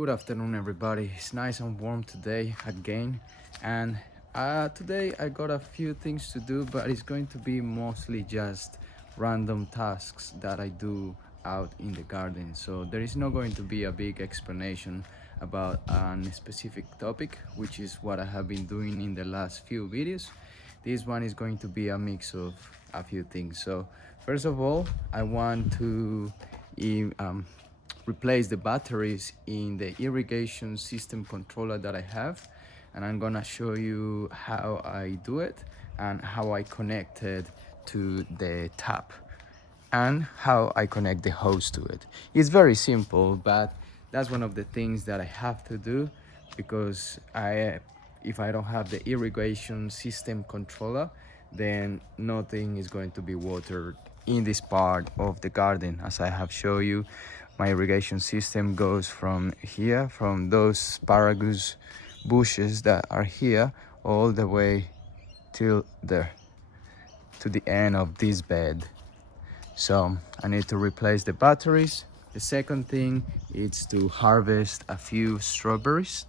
Good afternoon, everybody. It's nice and warm today again, and today I got a few things to do, but it's going to be mostly just random tasks that I do out in the garden. So there is not going to be a big explanation about a specific topic, which is what I have been doing in the last few videos. This one is going to be a mix of a few things. So first of all, I want to replace the batteries in the irrigation system controller that I have, and I'm gonna show you how I do it and how I connect it to the tap and how I connect the hose to it. It's very simple, but that's one of the things that I have to do because if I don't have the irrigation system controller, then nothing is going to be watered in this part of the garden. As I have shown you, my irrigation system goes from here, from those asparagus bushes that are here, all the way till there, to the end of this bed. So I need to replace the batteries. The second thing is to harvest a few strawberries.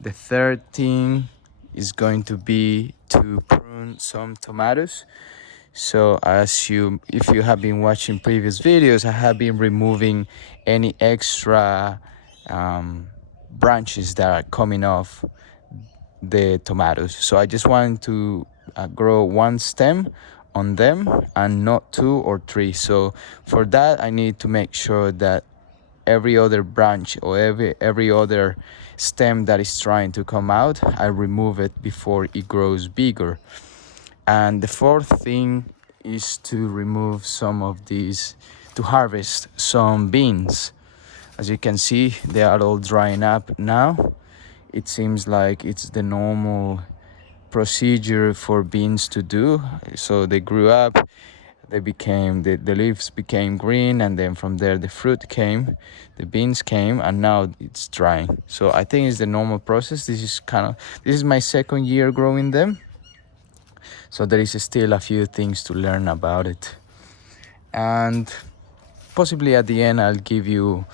The third thing is going to be to prune some tomatoes. So if you have been watching previous videos, I have been removing any extra branches that are coming off the tomatoes. So I just want to grow one stem on them and not two or three. So for that, I need to make sure that every other branch or every other stem that is trying to come out, I remove it before it grows bigger. And the fourth thing is to remove some of these, to harvest some beans. As you can see, they are all drying up now. It seems like it's the normal procedure for beans to do. So they grew up, they became, the leaves became green, and then from there the fruit came, the beans came, and now it's drying. So I think it's the normal process. This is my second year growing them. So there is still a few things to learn about it. And possibly at the end I'll give you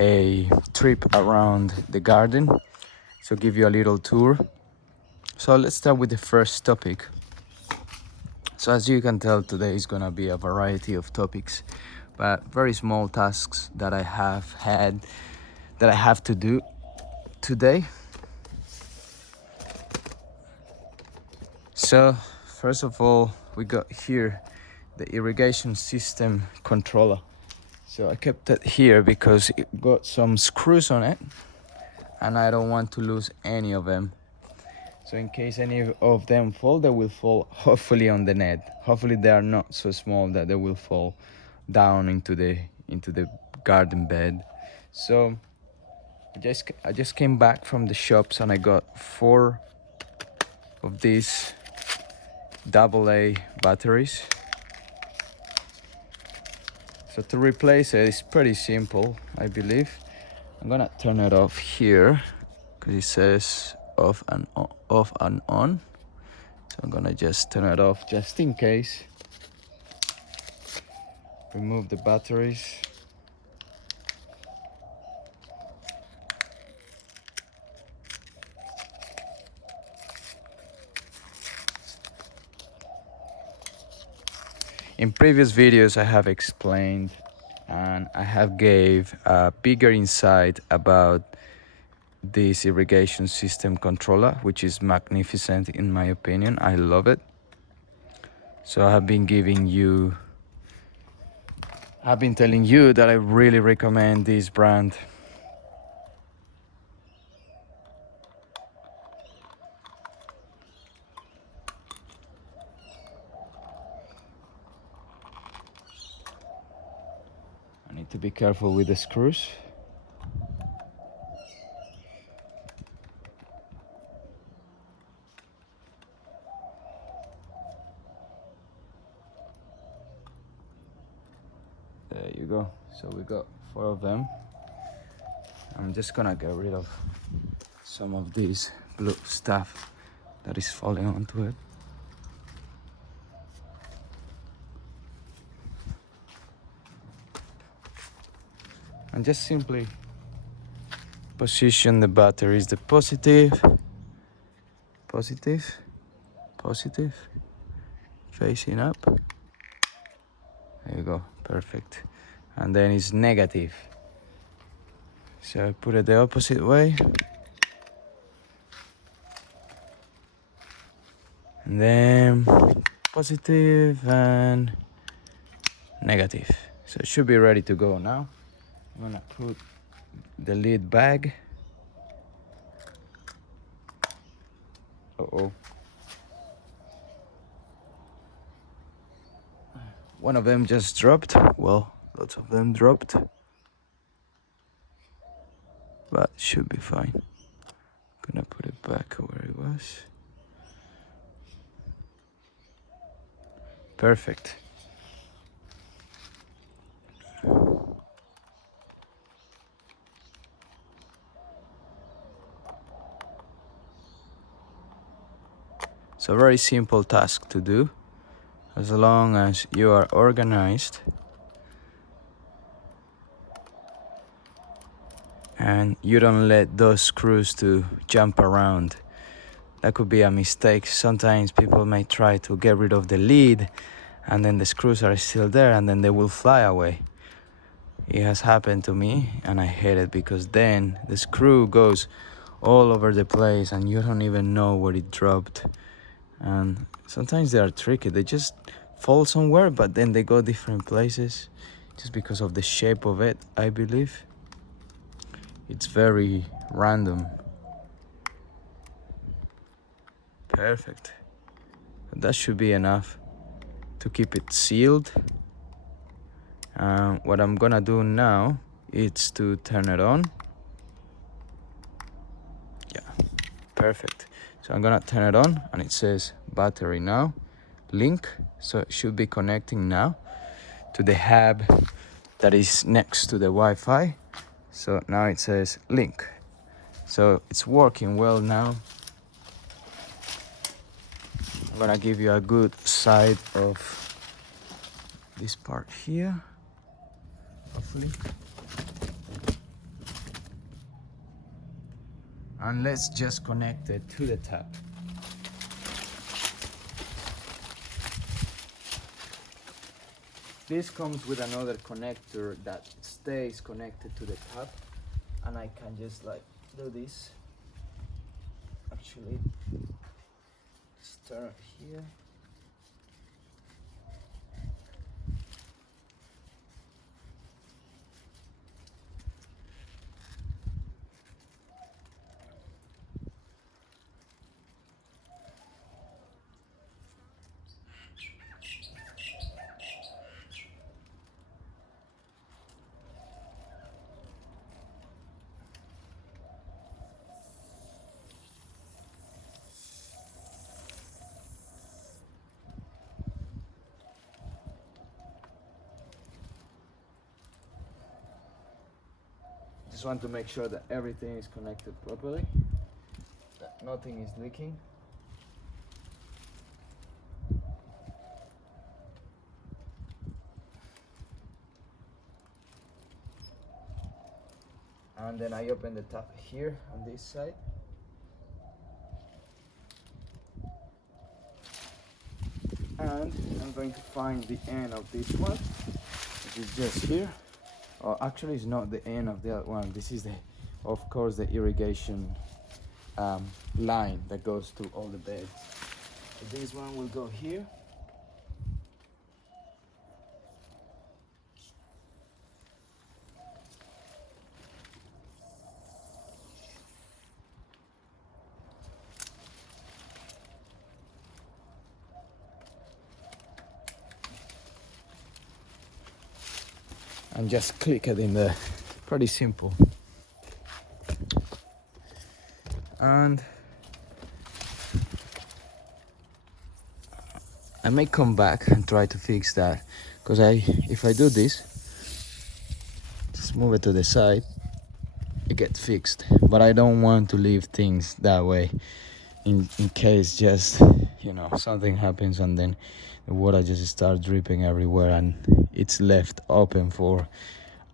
a trip around the garden. So give you a little tour. So let's start with the first topic. So as you can tell, today is gonna be a variety of topics, but very small tasks that I have to do today. So first of all, we got here the irrigation system controller. So I kept it here because it got some screws on it and I don't want to lose any of them. So in case any of them fall, they will fall hopefully on the net. Hopefully they are not so small that they will fall down into the garden bed. So I just came back from the shops and I got 4 of these AA batteries. So to replace it is pretty simple, I believe. I'm gonna turn it off here because it says off and on. So I'm gonna just turn it off just in case. Remove the batteries. In previous videos I have explained and I have gave a bigger insight about this irrigation system controller, which is magnificent in my opinion. I love it. So I've been telling you that I really recommend this brand. I need to be careful with the screws. There you go. So we got 4 of them. I'm just gonna get rid of some of this blue stuff that is falling onto it. And just simply Position the batteries, the positive, positive, positive, facing up. There you go, perfect. And then it's negative. So I put it the opposite way. And then positive and negative. So it should be ready to go now. I'm gonna put the lid back. Uh-oh. One of them just dropped. Well, lots of them dropped. But should be fine. Gonna put it back where it was. Perfect. It's a very simple task to do, as long as you are organized and you don't let those screws to jump around. That could be a mistake. Sometimes people may try to get rid of the lid and then the screws are still there and then they will fly away. It has happened to me and I hate it because then the screw goes all over the place and you don't even know where it dropped. And sometimes they are tricky. They just fall somewhere, but then they go different places just because of the shape of it, I believe. It's very random. Perfect. That should be enough to keep it sealed. What I'm gonna do now is to turn it on. Yeah, perfect. So I'm gonna turn it on and it says battery now, link. So it should be connecting now to the hub that is next to the Wi-Fi. So now it says link. So it's working well now. I'm gonna give you a good side of this part here, hopefully. And let's just connect it to the tap. This comes with another connector that stays connected to the tap, and I can just like do this. Actually, just turn it here. Just want to make sure that everything is connected properly, that nothing is leaking. And then I open the tap here on this side. And I'm going to find the end of this one, which is just here. Oh, actually it's not the end of the other one. This is of course the irrigation line that goes to all the beds. So this one will go here. And just click it in there. Pretty simple. And I may come back and try to fix that, because if I do this, just move it to the side, it gets fixed. But I don't want to leave things that way in case just, you know, something happens and then the water just starts dripping everywhere and it's left open for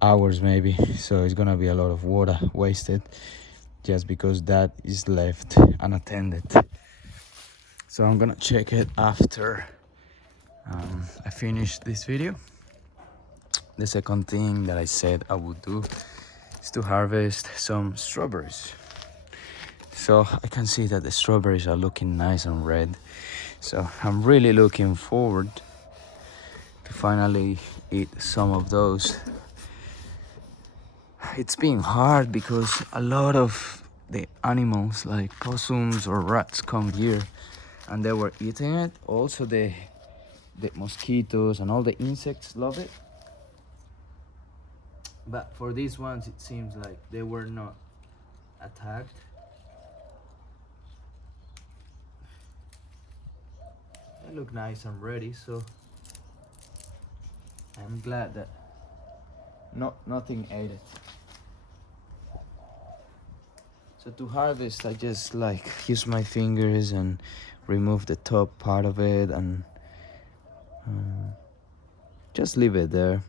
hours maybe, so it's gonna be a lot of water wasted. just because that is left unattended. So I'm gonna check it after I finish this video. The second thing that I said I would do is to harvest some strawberries. So I can see that the strawberries are looking nice and red. So I'm really looking forward to finally eat some of those. It's been hard because a lot of the animals like possums or rats come here and they were eating it. Also the mosquitoes and all the insects love it. But for these ones it seems like they were not attacked. They look nice and ready, so I'm glad that nothing ate it. So to harvest, I just like use my fingers and remove the top part of it and just leave it there.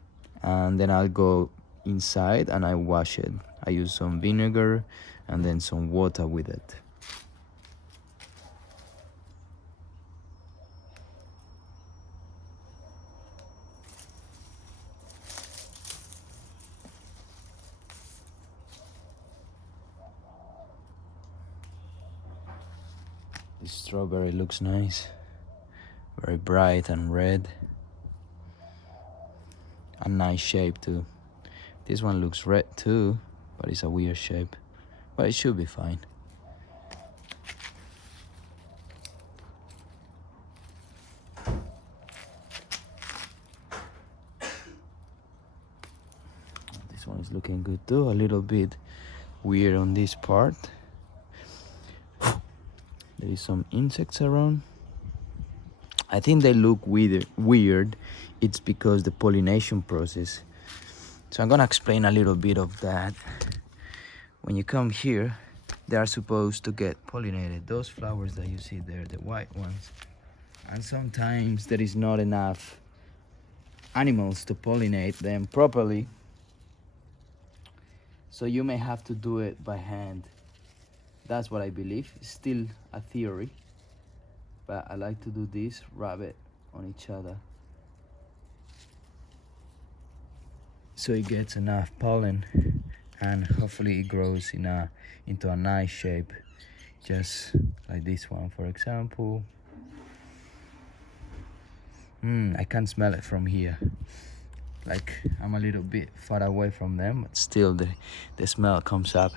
And then I'll go inside and I wash it. I use some vinegar and then some water with it. This strawberry looks nice, very bright and red. A nice shape too. This one looks red too, but it's a weird shape, but it should be fine. This one is looking good too, a little bit weird on this part. There is some insects around. I think they look weird. It's because the pollination process. So I'm gonna explain a little bit of that. When you come here, they are supposed to get pollinated. Those flowers that you see there, the white ones. And sometimes there is not enough animals to pollinate them properly. So you may have to do it by hand. That's what I believe. It's still a theory. But I like to do this, rub it on each other. So it gets enough pollen and hopefully it grows into a nice shape. Just like this one, for example. I can smell it from here. Like I'm a little bit far away from them, but still the smell comes up.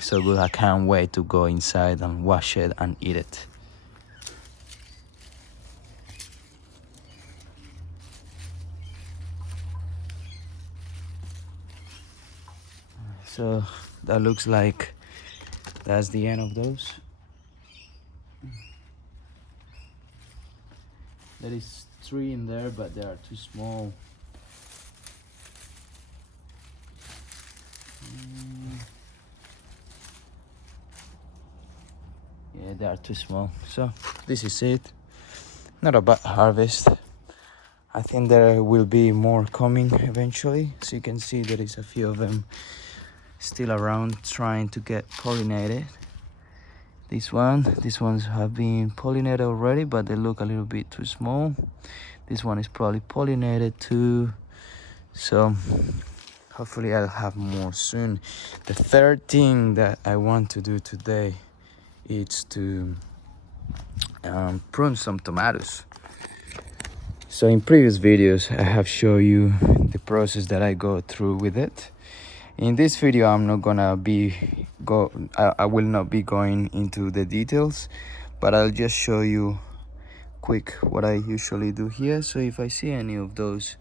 So good. I can't wait to go inside and wash it and eat it. So that looks like that's the end of those. There is 3 in there, but they are too small. Yeah, they are too small. So this is it. Not a bad harvest. I think there will be more coming eventually. So you can see there is a few of them still around trying to get pollinated. These ones have been pollinated already, but they look a little bit too small. This one is probably pollinated too. So hopefully I'll have more soon. The third thing that I want to do today is to prune some tomatoes. So in previous videos I have shown you the process that I go through with it. In this video I'm not gonna I will not be going into the details, but I'll just show you quick what I usually do here. So if I see any of those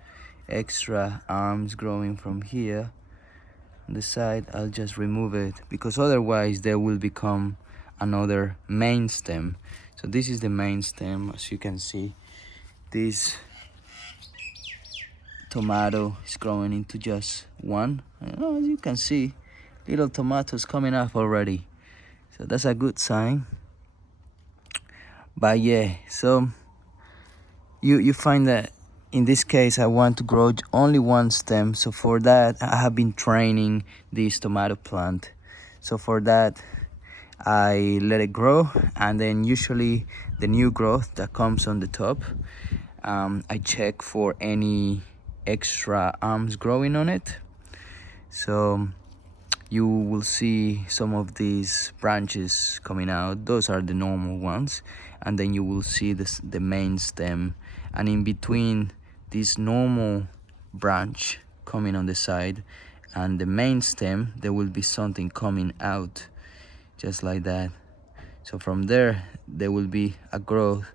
extra arms growing from here on the side, I'll just remove it, because otherwise they will become another main stem. So this is the main stem. As you can see, this tomato is growing into just one. As you can see, little tomatoes coming up already, so that's a good sign. But yeah, so you find that in this case I want to grow only one stem. So for that I have been training this tomato plant So for that I let it grow, and then usually the new growth that comes on the top, I check for any extra arms growing on it. So you will see some of these branches coming out. Those are the normal ones, and then you will see the main stem, and in between this normal branch coming on the side and the main stem, there will be something coming out just like that. So from there will be a growth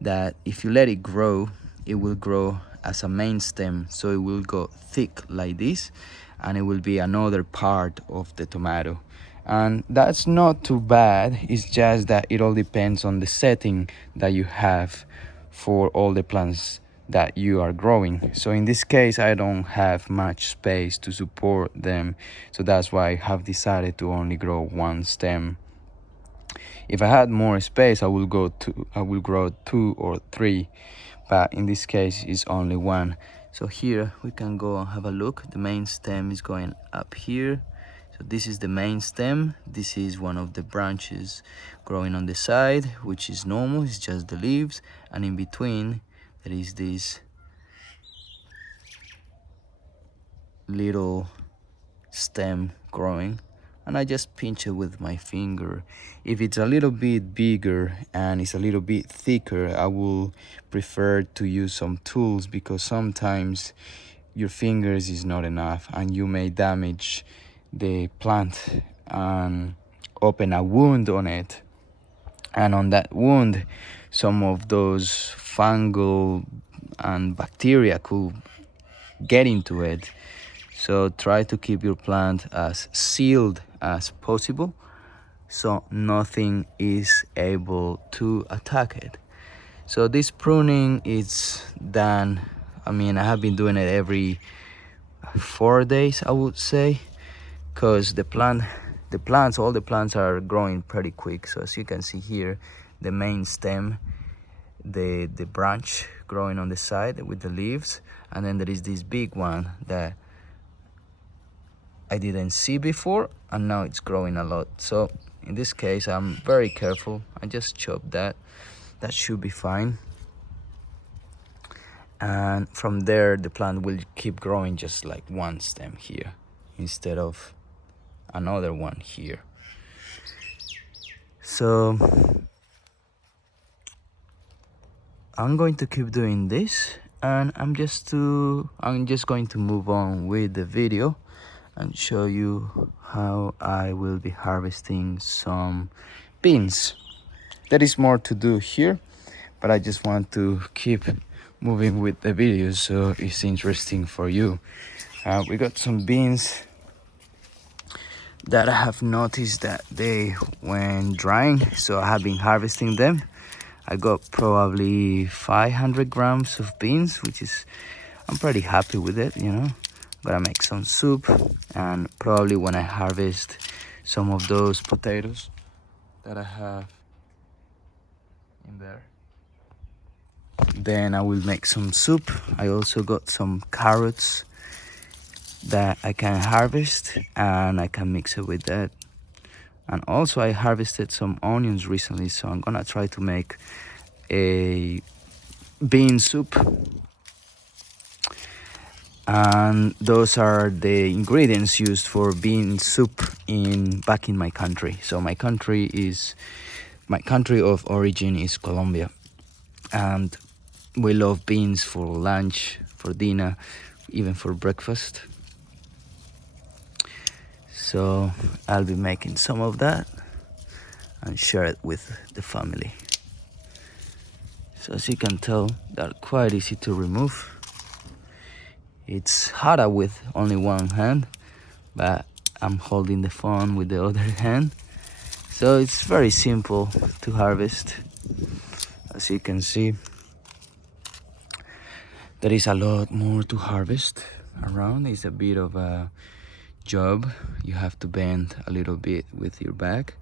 that if you let it grow, it will grow as a main stem, so it will go thick like this, and it will be another part of the tomato. And that's not too bad. It's just that it all depends on the setting that you have for all the plants that you are growing. So in this case I don't have much space to support them, so that's why I have decided to only grow one stem. If I had more space, I will grow 2 or 3, but in this case it's only one. So here we can go and have a look. The main stem is going up here. So this is the main stem. This is one of the branches growing on the side, which is normal, it's just the leaves, and in between there is this little stem growing, and I just pinch it with my finger. If it's a little bit bigger and it's a little bit thicker, I will prefer to use some tools, because sometimes your fingers is not enough and you may damage the plant and open a wound on it, and on that wound some of those fungal and bacteria could get into it. So try to keep your plant as sealed as possible, so nothing is able to attack it. So this pruning is done, I mean, I have been doing it every 4 days, I would say, because all the plants are growing pretty quick. So as you can see here, the main stem, the branch growing on the side with the leaves, and then there is this big one that I didn't see before, and now it's growing a lot. So in this case I'm very careful. I just chop that should be fine, and from there the plant will keep growing just like one stem here instead of another one here. So I'm going to keep doing this, and I'm just going to move on with the video and show you how I will be harvesting some beans. There is more to do here, but I just want to keep moving with the video so it's interesting for you. We got some beans that I have noticed that they went drying, so I have been harvesting them. I got probably 500 grams of beans, which is, I'm pretty happy with it, you know. Gonna make some soup, and probably when I harvest some of those potatoes that I have in there, then I will make some soup. I also got some carrots that I can harvest, and I can mix it with that. And also I harvested some onions recently, so I'm gonna try to make a bean soup. And those are the ingredients used for bean soup back in my country. So my country of origin is Colombia, and we love beans for lunch, for dinner, even for breakfast. So I'll be making some of that and share it with the family. So as you can tell, they're quite easy to remove. It's harder with only one hand, but I'm holding the phone with the other hand, so it's very simple to harvest. As you can see, there is a lot more to harvest around. It's a bit of a job. You have to bend a little bit with your back,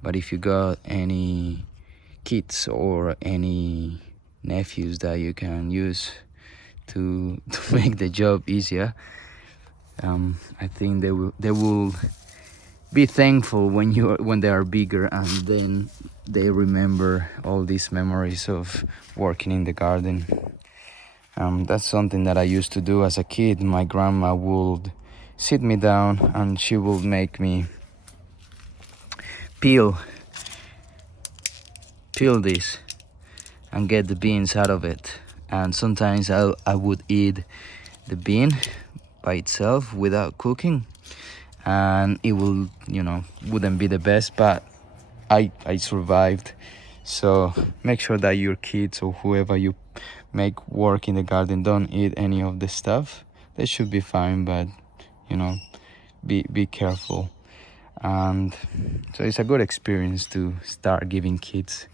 but if you got any kids or any nephews that you can use to make the job easier, I think they will be thankful when they are bigger, and then they remember all these memories of working in the garden. That's something that I used to do as a kid. My grandma would sit me down and she would make me peel this and get the beans out of it. And sometimes I would eat the bean by itself without cooking, and it will, wouldn't be the best, but I survived. So make sure that your kids or whoever you make work in the garden don't eat any of the stuff. They should be fine, but be careful. And so it's a good experience to start giving kids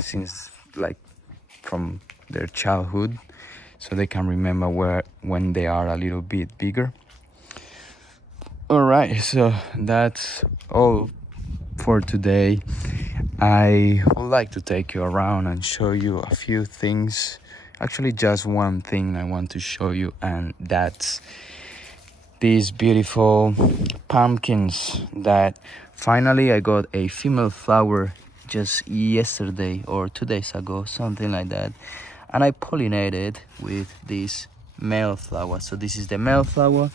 since like from their childhood, so they can remember when they are a little bit bigger. All right, so that's all for today. I would like to take you around and show you a few things. Actually, just one thing I want to show you, and that's these beautiful pumpkins that finally I got a female flower just yesterday or 2 days ago, something like that, and I pollinated with this male flower. So this is the male flower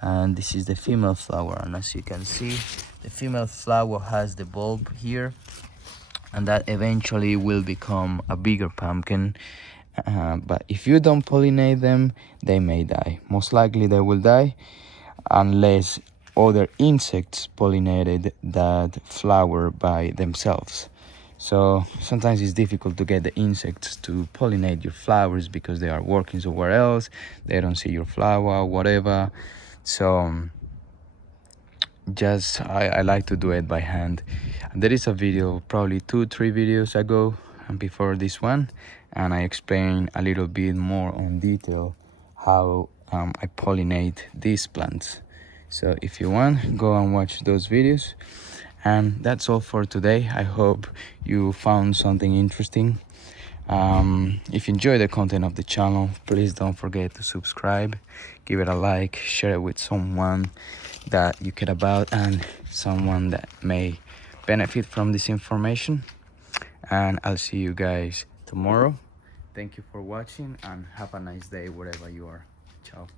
and this is the female flower, and as you can see, the female flower has the bulb here, and that eventually will become a bigger pumpkin. But if you don't pollinate them, they may die. Most likely they will die unless other insects pollinated that flower by themselves. So sometimes it's difficult to get the insects to pollinate your flowers because they are working somewhere else, they don't see your flower, whatever. So just I like to do it by hand. There is a video probably 2-3 videos ago and before this one, and I explain a little bit more on detail how I pollinate these plants. So if you want, go and watch those videos. And that's all for today. I hope you found something interesting. If you enjoy the content of the channel, please don't forget to subscribe, give it a like, share it with someone that you care about and someone that may benefit from this information. And I'll see you guys tomorrow. Thank you for watching and have a nice day wherever you are. Ciao.